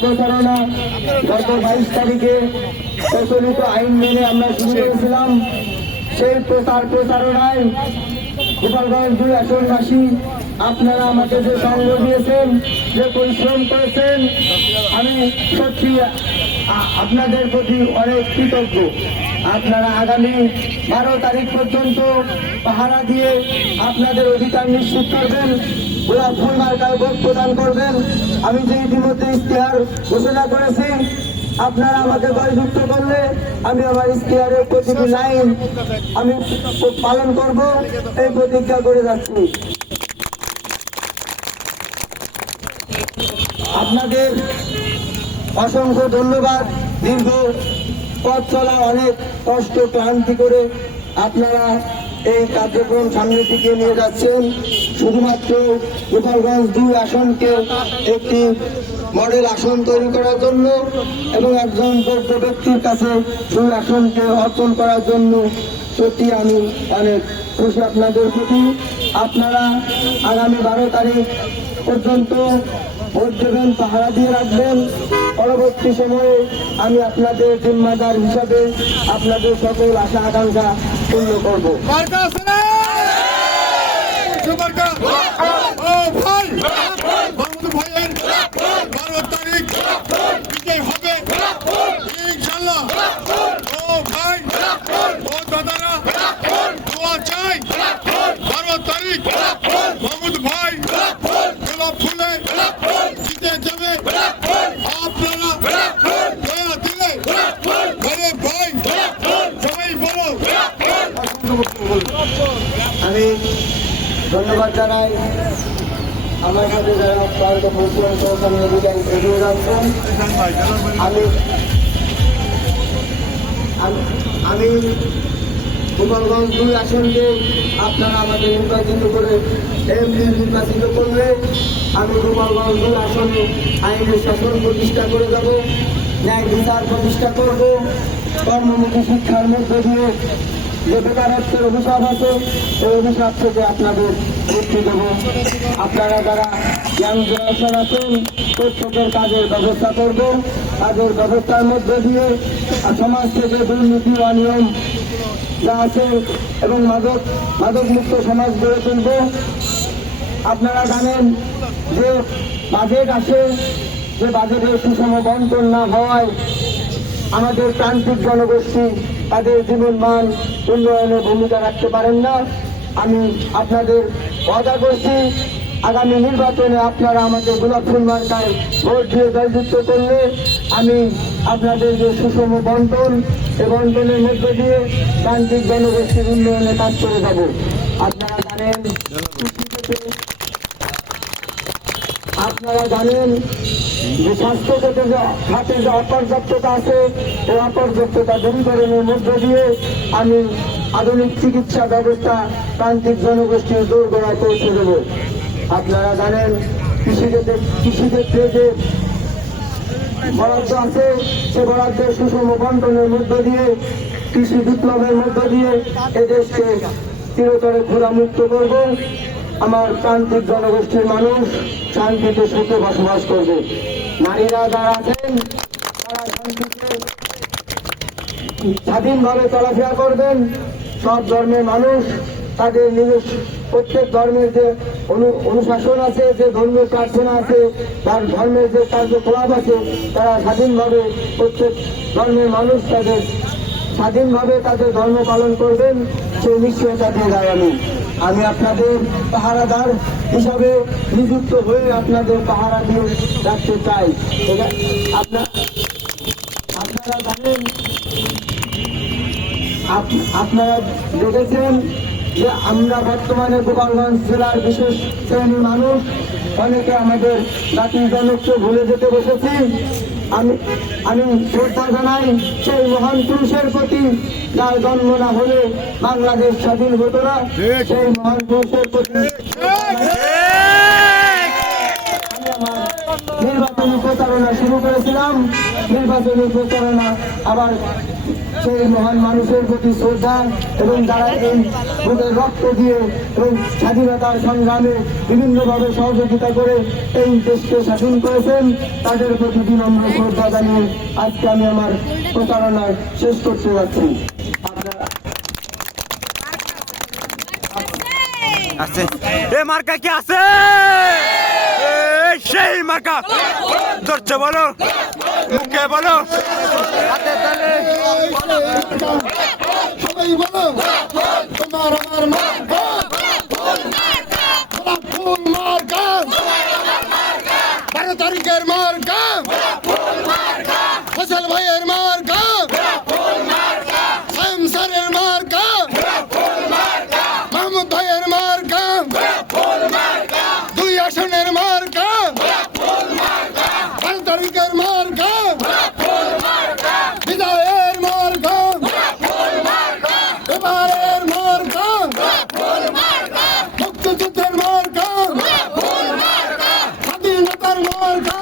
প্রচারণা গত 22 তারিখে প্রচলিত আইন মেনে আমরা শুরু করেছিলাম। সেই প্রচারণায় গোপালগঞ্জ 2 আসনবাসী আপনারা আমাকে যে সঙ্গ দিয়েছেন, যে পরিশ্রম করেছেন, আমি সত্যি আপনাদের প্রতি অনেক কৃতজ্ঞ। আপনারা আগামী 12 তারিখ পর্যন্ত পাহারা দিয়ে আপনাদের অধিকার নিশ্চিত করবেন, গোলাপ ফুল মার্কায় ভোট প্রদান করবেন। আমি যে ইতিমধ্যে ইশতেহার ঘোষণা করেছি, আপনারা আমাকে জয়যুক্ত করলে আমি আমার ইশতেহারের প্রতিটি লাইন আমি পালন করব, এই প্রতিজ্ঞা করে যাচ্ছি। আপনাদের অসংখ্য ধন্যবাদ। দীর্ঘ পথ চলা, অনেক কষ্ট ক্লান্তি করে আপনারা এই কার্যক্রম সামনের দিকে নিয়ে যাচ্ছেন। শুধুমাত্র গোপালগঞ্জ 2 আসনকে একটি মডেল আসন তৈরি করার জন্য এবং একজন যোগ্য ব্যক্তির কাছে 2 আসনকে অর্পণ করার জন্য সত্যি আমি অনেক খুশি আপনাদের প্রতি। আপনারা আগামী 12 তারিখ পর্যন্ত ভোট দেবেন, পাহারা দিয়ে রাখবেন। পরবর্তী সময়ে আমি আপনাদের জিম্মাদার হিসাবে আপনাদের সকল আশা আকাঙ্ক্ষা পূর্ণ করবো। আমি ধন্যবাদ জানাই আমার সাথে যারা এগিয়ে যাচ্ছেন। আমি গোপালগঞ্জ 2 আসনকে আপনারা আমাকে নির্বাচিত করে এমপি নির্বাচিত করলে আমি গোপালগঞ্জ 2 আসনে আইনের শাসন প্রতিষ্ঠা করে যাব, ন্যায় বিচার প্রতিষ্ঠা করব, কর্মমুখী শিক্ষার মধ্যে দিয়ে যে বেকারত্বের অভিশাপ আছে এই অভিশাপ থেকে আপনাদের মুক্তি দেব। আপনারা যারা ইয়াং জেনারেশন আছেন প্রত্যেকের কাজের ব্যবস্থা করব, কাজের ব্যবস্থার মধ্যে দিয়ে সমাজ থেকে দুর্নীতি অনিয়ম যা আছে এবং মাদক মুক্ত সমাজ গড়ে তুলব। আপনারা জানেন যে বাজেট আসে, যে বাজেটের সুষম বন্টন না হওয়ায় আমাদের প্রান্তিক জনগোষ্ঠী তাদের জীবনমান উন্নয়নে ভূমিকা রাখতে পারেন না। আমি আপনাদের ওয়াদা করছি আগামী নির্বাচনে আপনারা আমাকে গোলাপ ফুল মার্কায় ভোট দিয়ে জয়যুক্ত করলে আমি আপনাদের যে সুষম বন্টন এই বন্টনের মধ্যে দিয়ে প্রান্তিক জনগোষ্ঠীর উন্নয়নে কাজ করে যাব। আপনারা জানেন যে স্বাস্থ্যগত খাতে যে অপর্যাপ্ততা আছে এই অপর্যাপ্ততা দূরীকরণের মধ্য দিয়ে আমি আধুনিক চিকিৎসা ব্যবস্থা প্রান্তিক জনগোষ্ঠীর দোরগোড়ায় পৌঁছে দেব। আপনারা জানেন কৃষিক্ষেত্রে যে বরাদ্দ আছে সে বরাদ্দের সুষম বন্টনের মধ্য দিয়ে কৃষি বিপ্লবের মধ্য দিয়ে এদেশকে চিরতরে ক্ষুধামুক্ত করব। আমার প্রান্তিক জনগোষ্ঠীর মানুষ শান্তিতে সুখে বসবাস করবে। নারীরা যারা আছেন তারা শান্তিতে স্বাধীনভাবে চলাফেরা করবেন। সব ধর্মের মানুষ তাদের নিজস্ব প্রত্যেক ধর্মের যে অনুশাসন আছে, যে ধর্মীয় প্রার্থনা আছে, তার ধর্মের যে কার্যকলাপ আছে, তারা স্বাধীনভাবে প্রত্যেক ধর্মের মানুষ তাদের স্বাধীনভাবে তাদের ধর্ম পালন করবেন, সেই নিশ্চয়তা দিয়ে যায়। আমি আপনাদের পাহারাদার হিসাবে নিযুক্ত হয়ে আপনাদের পাহারা দিয়ে রাখতে চাই। আপনারা জানেন, আপনারা দেখেছেন যে আমরা বর্তমানে গোপালগঞ্জ জেলার বিশেষ শ্রেণীর মানুষ অনেকে আমাদের জাতির জনককে ভুলে যেতে বসেছি। আমি শ্রদ্ধা জানাই সেই মহান পুরুষের প্রতি যার জন্ম না হলে বাংলাদেশ স্বাধীন হতো না। সেই মহান পুরুষের প্রতি আমি আমার নির্বাচনী প্রচারণা শুরু করেছিলাম। নির্বাচনী প্রচারণা আবার সেই মহান মানুষের প্রতি শ্রদ্ধা এবং যারা এই বুকের রক্ত দিয়ে এবং স্বাধীনতার সংগ্রামে বিভিন্নভাবে সহযোগিতা করে এই দেশকে শাসন করেছেন তাদের প্রতি বিনম্র শ্রদ্ধা জানিয়ে আজকে আমি আমার প্রচারণা শেষ করতে যাচ্ছি। আছে এ মার্কা কি আছে? সেই মার্কা ধরছে বলো, মুখে বলো, হাতে তালে সবাই বলো তোমার আমার মার্কা ফুল মার্কা 12 তারিখের মার্কা ফসল ভাইয়ের মার্কা স্যারের মার্কা মাহমুদ ভাইয়ের মার্কা 2 আসনের মার্কা 12 তারিখের মার্কা বিদায়ের মার্কা এবারের মার্কা মুক্তিযুদ্ধের মার্কা স্বাধীনতার মার্কা